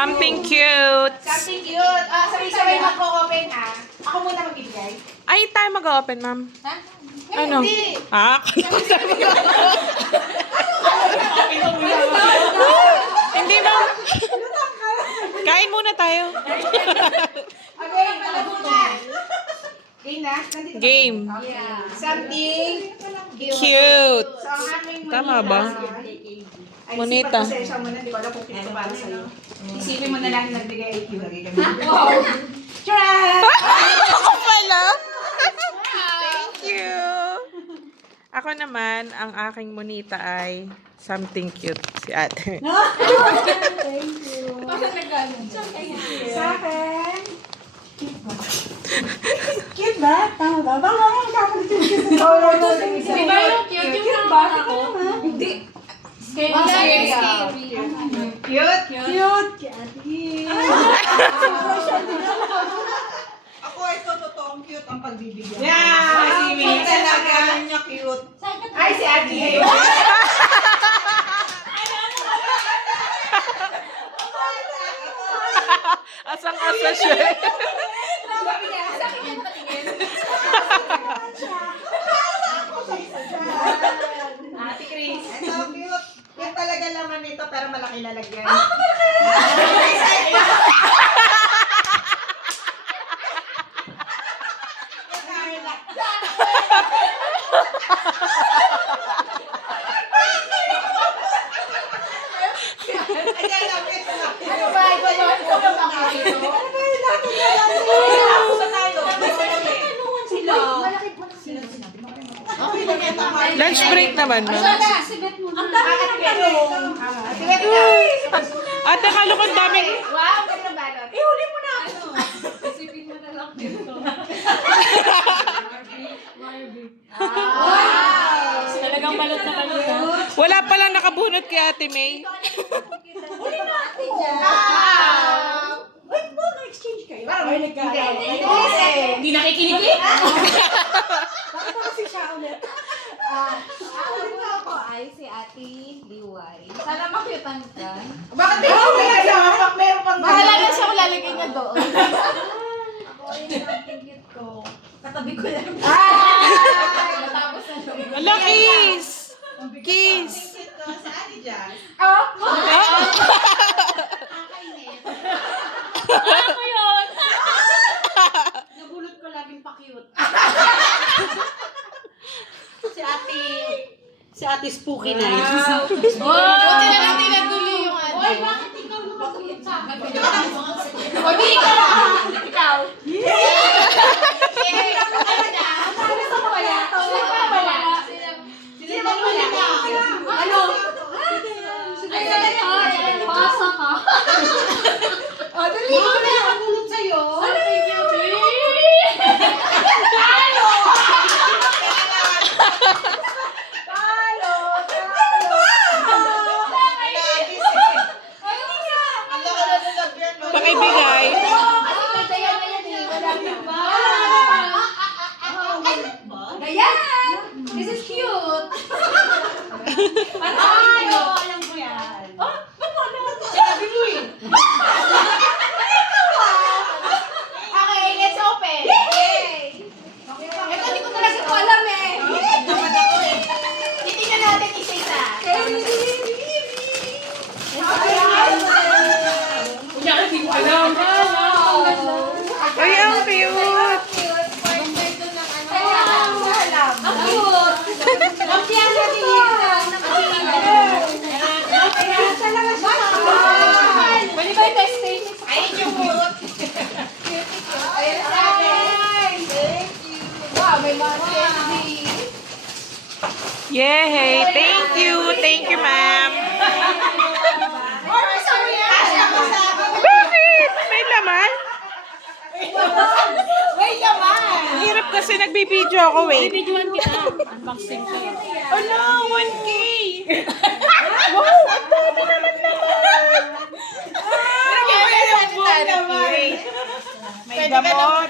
Something cute. Something cute. Sabay-sabay mag-open ha. Ako muna magbibigay. Ay, tayo mag-open, ma'am. Ha? Ano? Hindi. Hindi, ma'am. Kain muna tayo. Okay, pala muna. Game na? Nandito ba? Game. Okay. Something Cute. So, ang aming Tama monita. ba? Ay, Monita. pasensya mo na, di ko alam kung pinito para sa'yo. Isipin mo na lang nagbigay IQ lagi kami. Wow! Try! Ako pala. Thank you. Ako naman, ang aking monita ay something cute. Si ate. Sa akin. Cute ba? Tama ba? Baka ako magkakalit yung cute. Di ba yung cute yung bata ko? Hindi. Scary. Cute? Cute. Ako ay totoong cute ang pagbibigyan. Yeah! Ay, Cute talaga. Kailan niya cute. Ay, si Ate. Asang-asa siya. Ate Chris. Ito, cute. Cute talaga laman nito pero malaki lalagyan. Ayan lang, ito lang. Ano ba? Ito ba? Ito ba makakito? Ano ba yung lahat ng lalaki? Ako sa tayo. Sila. Okay lang ito. Lunch break naman, ma'am. Ang dami ng tanong. Ate Wet. Ate, kalo ko ang daming... Wow, ang ganda ng balot. Ihuli mo na ako. Isipin mo na lang dito. Wow! Talagang balot na balot. Wala palang nakabunot kay Ate May. Wow! Wait mo, na-exchange kayo? Parang Ay, nagkakaroon. Hindi nakikinig eh. Bakit kasi siya ulit? Ako ay si Ate Liway. Sana makyutan ka. Bakit may hawak? Meron pang Bahala na siya kung lalagay niya doon. Ako ay nag-tingit ko. Katabi ko lang. Matapos na siya. Ala, kiss! Kiss! Tingit ko sa Ate Jazz. Ako yun. Nabulot ko laging pa-cute. Si Ate Spooky na yun. Buti na lang tinatuloy yung ano. Oy, bakit ikaw lumapit sa akin? Huwag ikaw! Ikaw! Ano? Ay, pasa ka. Dali ko na nakabulot sa'yo. Pakibigay. Dayan! This is cute! Alam ko yan. Sinabi mo eh. Okay, let's open. Ito, hindi ko talaga ito alam eh. Naman ako eh. Titingnan natin isa-isa. Kunya, hindi ko alam. Ay, ang cute! Ang cute! Ang piano niya. Pwede ba i-testing? Ayun yung mood. Ayun sa akin. Wow, may mga candy. Yay! Thank you! Thank you, ma'am! Bakit? May laman? Wait naman. Ang hirap kasi nagbibideo ako, wait. Videoan kita. Unboxing ko. Ano? 1K! Wow! Ang dami naman! May gamot.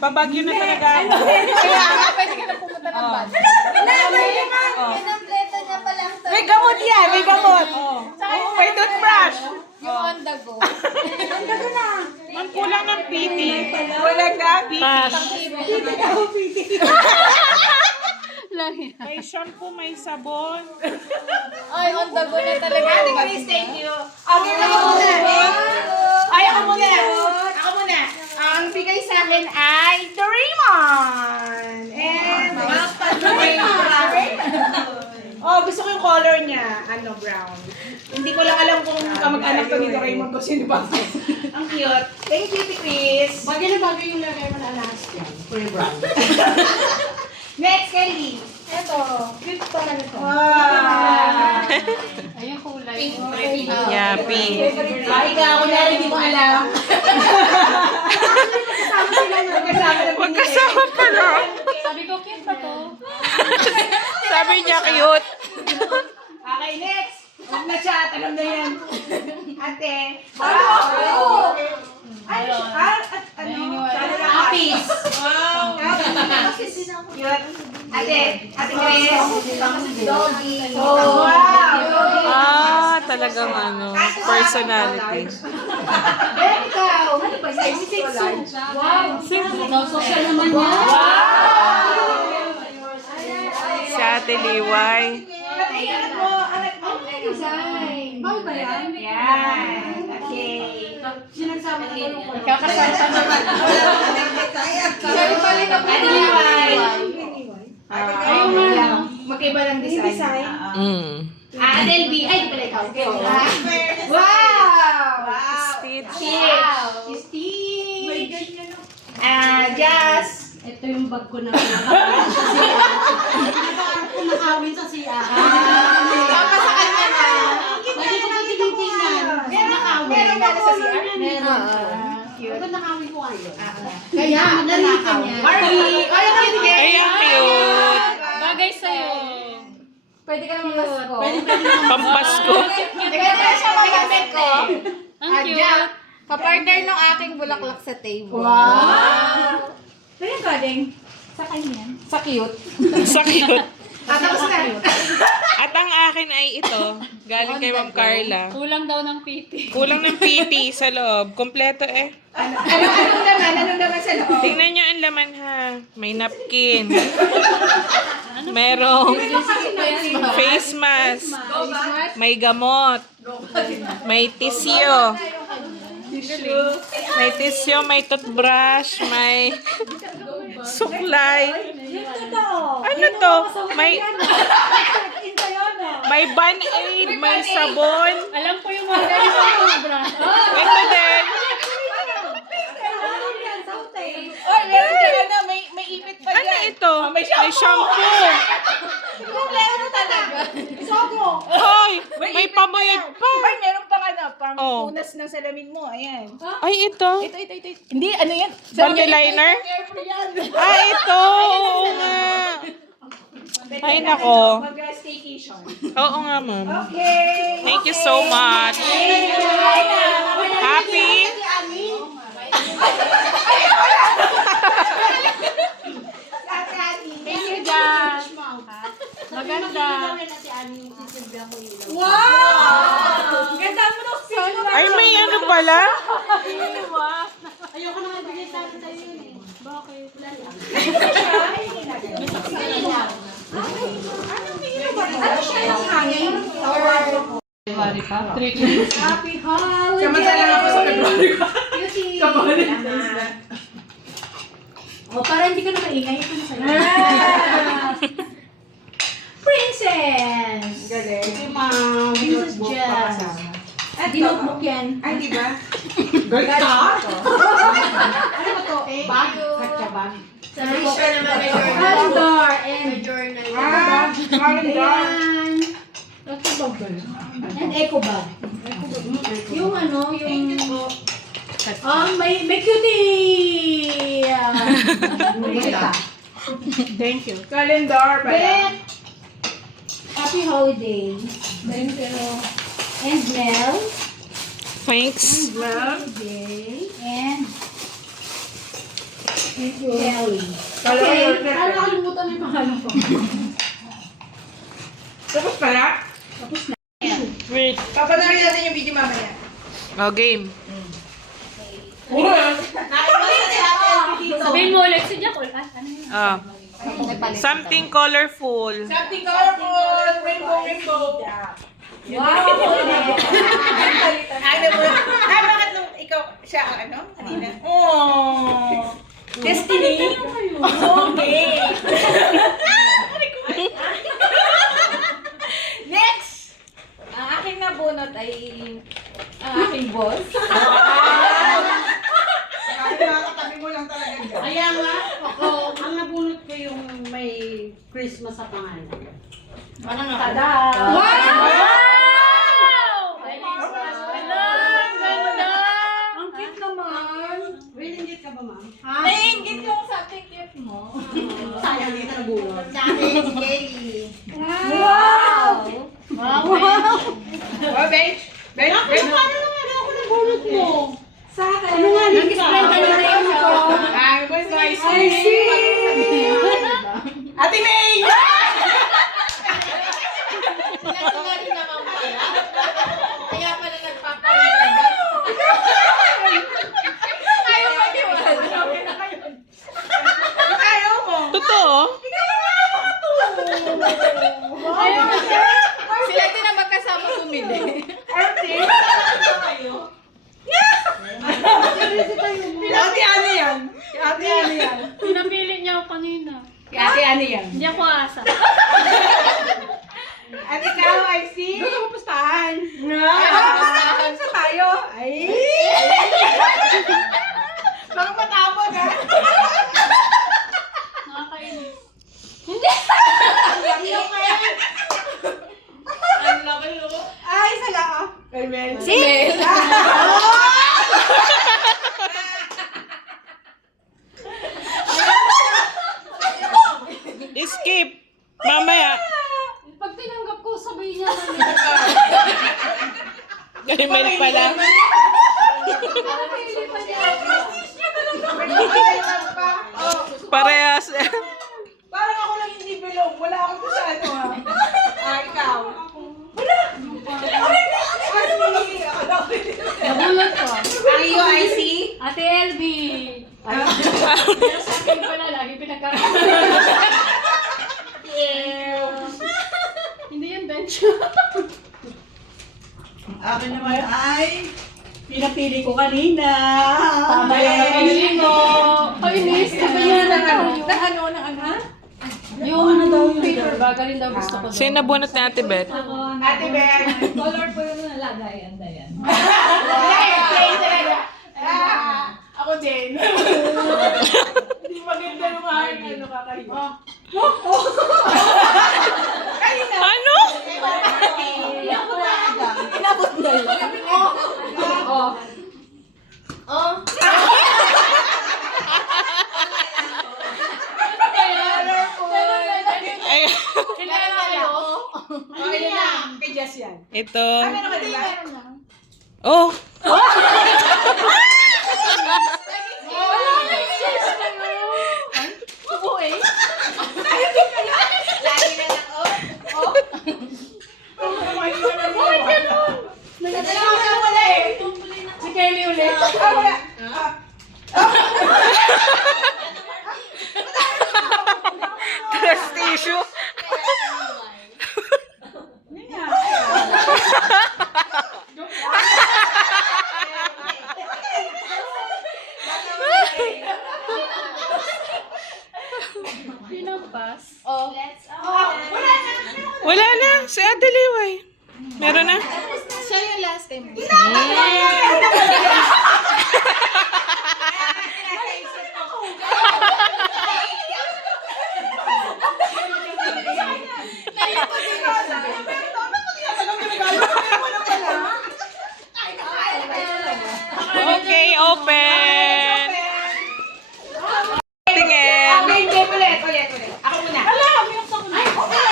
Pabagyo na talaga ako. Kaya nga, pwede ka na pumunta ng band. May gamot yan! May gamot! May toothbrush! Yung on the dago. Ma'am, kulang ng PT. Walang gabi. Pass. Lang yan. May shampoo, may sabon. Ay, on dago na talaga. Ate Chris, thank you. Okay, ako muna. Ay, ako muna. Ako muna. Ang bigay sa akin ay Doraemon. And oh, gusto ko yung color niya. Ano, brown. Hindi ko lang alam kung kamag-anak to ni Doraemon ko sino ba. Ang cute. Thank you, Ate Chris. Bagay na bagay yung lagay mo na alas yan. Kulay brown. Next, Kelly. Eto, cute talaga to. Wow. Ay, yung kulay. Yeah, pink. Ay, ikaw, kunyari hindi mo alam. Kasama sila na magkasama. Magkasama pa lang. Sabi ko, cute pa to. Sabi niya, cute. Okay, next. Huwag na chat. Alam na yan. Ate. Wow. Ano? Apis. Wow. Cute. Ate. Ate Chris. Doggy. Oh, wow. Ah, talagang ano, personality. Ben, ikaw. Ano ba? Wow. Social naman niya. Si Ate Liway. Anak mo. Anak mo. Design. Bakit ba yan? Yan. Okay. Sinasabi na ganun ko. Kakasama naman. Sorry pala na Ate Liway. Ayun nga, no? Magkaiba lang design. Mm. Adel B. Ay, di pala ikaw. Wow! Stitch. Stitch. May ganyan. Jazz. Ito yung bag ko na pinakawin sa siya. Pinakawin sa siya. Papa sa kanya na. Pwede ko ba tinitingnan? Meron ba sa CR? Meron. Cute. Ba't nakawin ko ngayon? Kaya, nalika niya. Barbie. Ay, ang cute. Ay, ang cute. Bagay sa'yo. Pwede ka naman masko. Pampasko. Pwede na siya magamit ko. Ang cute. Kapartner ng aking bulaklak sa table. Wow! Kaya galing? Sa kanya? Sa cute. Sa cute. Tapos na. At ang akin ay ito, galing kay Ma'am Carla. Kulang daw ng PT. Kulang ng PT sa loob. Kompleto eh. Anong naman sa loob? Tingnan niyo ang laman ha. May napkin. Merong face mask. May gamot. May tissue. May tissue, may toothbrush, may suklay. Yung totoo. Ano to? May Band-Aid, may sabon. Alam ko yung mga ganito. Ito din. Oy, meron ka na. May ipit pa Ano dyan. ito? May May shampoo. Meron talaga. Hoy, may pamayad pa. Ay, meron pang ano. Pang Oh. punas ng salamin mo. Ayan. Ay, ito. Ito. Hindi, ano yan? Body liner? Careful yan. Ah, ito. Oo nga. Ay, nako. Mag-staycation. Oo nga, ma'am. Okay. Thank you so much. Happy? Thank you, Jan. Maganda. Wow! Ganda mo na Ay, may ano pala? Ayoko na magbigay sa akin sa'yo yun eh. Bakit? Ano siya yung hangin? February pa. Happy holiday! Samantala ako sa February ko. Cutie! O, para hindi ka na maingay, ito na sa'yo. Princess! Galing. Si Ma'am. Princess Notebook Jazz. pa kasama. Di notebook yan. Ay, di ba? Galing ka? Ano ba to? Bag? Katsa bag? Calendar and journal. Calendar. Ayan. Eco bag ba yun? And eco bag. Yung ano, yung... may cutie! Thank you. Calendar pala. Bet! Happy holidays. Thank you. And Mel. Thanks. Holiday. And... Thank you. Kelly. Calendar. Okay. Ano nakalimutan na yung pangalan ko? Tapos pala? Wait. Papanorin natin yung video mamaya. Oh, game. Sabihin mo ulit si Jack. Ano yun? Oh. Something colorful. Something colorful. Rainbow. Ano mo? Bakit nung ikaw, siya, ano? Kanina? Oh. Destiny? Okay. Next! Ang aking nabunot ay ang aking boss. Kaya nga, ako, ang nabunot ko yung may Christmas sa pangalan. Tada! Ang cute naman. Willing ka ba, ma'am? Nainggit yung something cute mo. Sayang dito nabunot. Sa akin, si Kelly. Oh, bench. Paano naman ako nabunot mo? Sa akin. Ano nga rin ka? Ang boys ko ay Ate May! Nasunod naman pala. Kaya pala nagpapalitan. Ayaw pa di ba? Ayaw mo. Totoo? Sila din ang magkasama bumili. Ate. Ate ano yan? Ate ano yan? Pinapili niya ako kanina. Ate ano yan? Hindi ako asa. At ikaw ay si? Gusto ko pustahan. Pustahan. Sa tayo. Ay! Baka matapon ha? Nakakainis. Ang laki mo. Ay, sala ka. Kay Mel. Si Mel. Skip. Mamaya. Pag tinanggap ko, sabihin niya Kay Mel pala. Parehas. Parang ako lang hindi belong. Wala akong sa ano ha. Ikaw. Wala. Nabulot ko. Are you I see? Ate LB. Pero sa akin pala, lagi pinagkakaroon. Hindi yan bench. Akin naman ay pinapili ko kanina. Tama yung napili mo. Kainis. Sabihin na lang. Yung paper bag, rin daw gusto ko doon. Sino nabunot ni Ate Beth? Ate Ben. Colorful na lagayan na yan. Plain talaga. Ako din. Hindi maganda yung aking ano kakahiyo. Ano? Inabot na lang. Ay, Kilala kayo? Okay na. Kay Jess yan. ito. Ano ka diba? Oh. Oo eh. Lagi na lang, Bakit ganun? Nadala ka wala eh. Si Kelly ulit. Wala. Trust tissue. Pinampas. Wala na. Si Ate Liway. Meron na. Siya yung last time. Okay, open. Tingin. Hindi, ulit. Ako muna. Ay,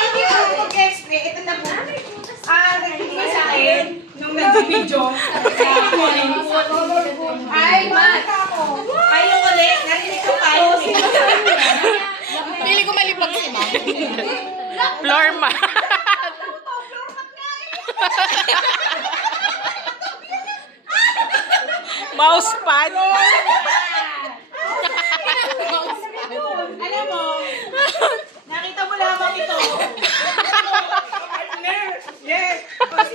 hindi ako mag-explain. Ito na po. Nagbibigay sa akin nung nag-video. Ay, mata ako. Ay, yung ulit. Narinig ko tayo. Pili ko malipag si Ma'am. Floor mat. Mousepad. Alam mo, nakita mo lamang ito. Partner, yes. O si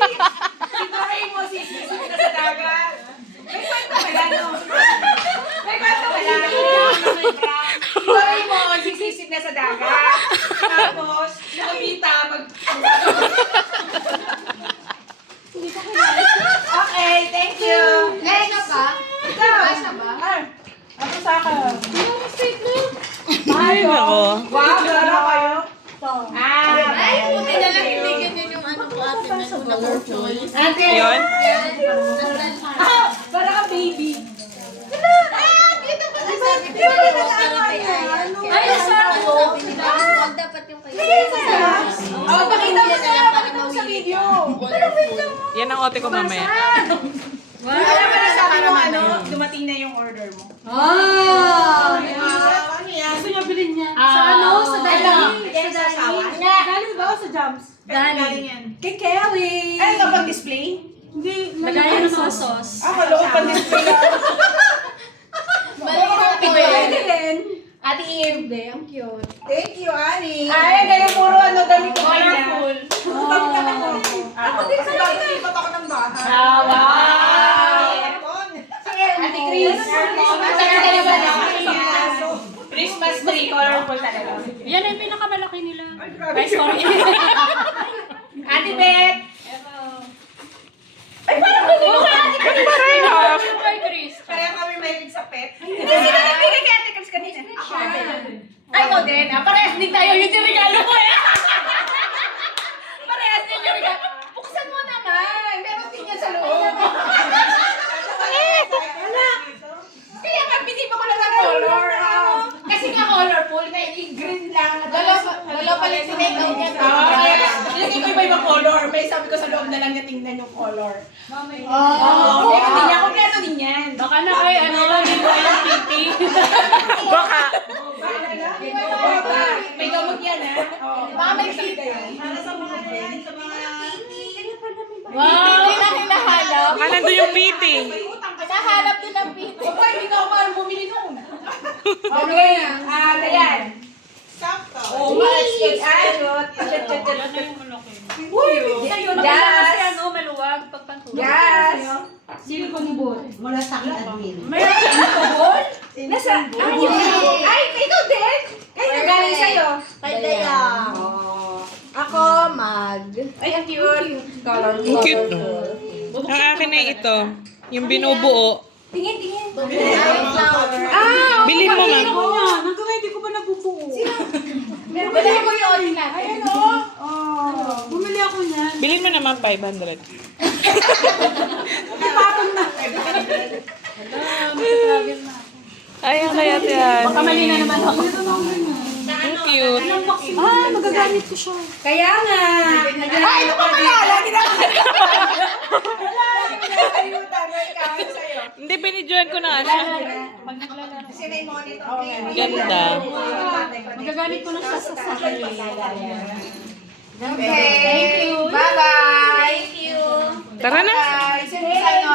Doraemon, sisisip na sa dagat. May kwento pala, no? May kwento pala. Si Doraemon, sisisip na sa dagat. Tapos, nakabita, Okay, thank you. Next pa? Ikaw. Isa ba? Ako sa akin. Ay, nako. Wow, gano'n kayo? Ay, buti na lang hindi ganyan yung ano ko ate na colorful. Ate. Yun? Para ka baby. Dito ko nasabi ko ay, sa ako. Dapat yung kayo. Oh, pakita mo sa video. Yan ang ote ko mamaya. Alam mo na sabi mo ano, dumating na yung order mo. Ah! Ano yan? Gusto niya bilhin niya. Sa ano? Sa Dali. Dali. Sa asawa? Galing ba o sa jams? Galing yan. Kay Kelly. Ano ka pang display? Hindi. Lagayan ng sauce. Ako, loob pang display. Pwede rin. Ate Eve. Hindi, ang cute. Thank you, Ani. Ay, ganyan puro ano, dami ko Colorful. Ako din sa bahay, nalipat ako ng bahay. Wow! Ate Chris. Christmas tree, colorful talaga. Yan ang pinakamalaki nila. Ay, sorry. Ate Beth. Ay, parang hindi mo kaya Ate Chris. Parehas. Ay, Chris. Kaya kami mahilig sa pet. Hindi sila nagbigay kay Ate Chris kanina. Ako. Ay, ikaw din. Parehas din tayo. Yun yung regalo ko eh. Parehas din yung regalo. Buksan mo naman. Meron din yan sa loob. Kaya nga, pinip ako lang ng color. Kasi nga colorful, na yung green lang. Dalawa pala yung sinake-out niya. Ilagay ko iba-ibang color. May sabi ko sa loob na lang niya tingnan yung color. Oo. Meron din niya. Kompleto din yan. Baka na kay ano, yung Kitty. Baka. May gamot yan, ha? Baka may fit. Para sa mga yan, sa mga... Wow. Hindi na hinahanap. Baka nandun yung PT. Nahanap din ang fit. Aba, hindi ka ako bumili noon. Okay, ayan. Sakto. Oh, mas ayot. Yan na yung malaki. Yes. Kasi ano, maluwag pagpantulog. Yes. Silicone board. Mula sa akin admin. Nasa, ay, ito din. Kayo galing sa'yo. Kay Dayang. Ako, mag. Ay, ang cute. Color. Ang cute, no? Ang akin ay ito. Yung binubuo. Tingin, tingin. Ay, flower. Bilhin mo nga. Hanggang hindi ko pa nabubuo. Wala ko yung ordinary. Ayun, oh. Bumili ako niyan. Bilhin mo naman 500. Ay, ang kaya yan. Baka mali na naman ako. Ang cute. Ah, magagamit ko siya. Kaya nga. Ay, ito pa pala. Lagi na nakalimutan. May kawin sa'yo. Hindi, binidyoan ko na siya. Kasi may monitor. Ganda. Magagamit ko na siya sa sakali. Okay. Bye-bye. Thank you. Tara na. Bye. Sino sa'yo?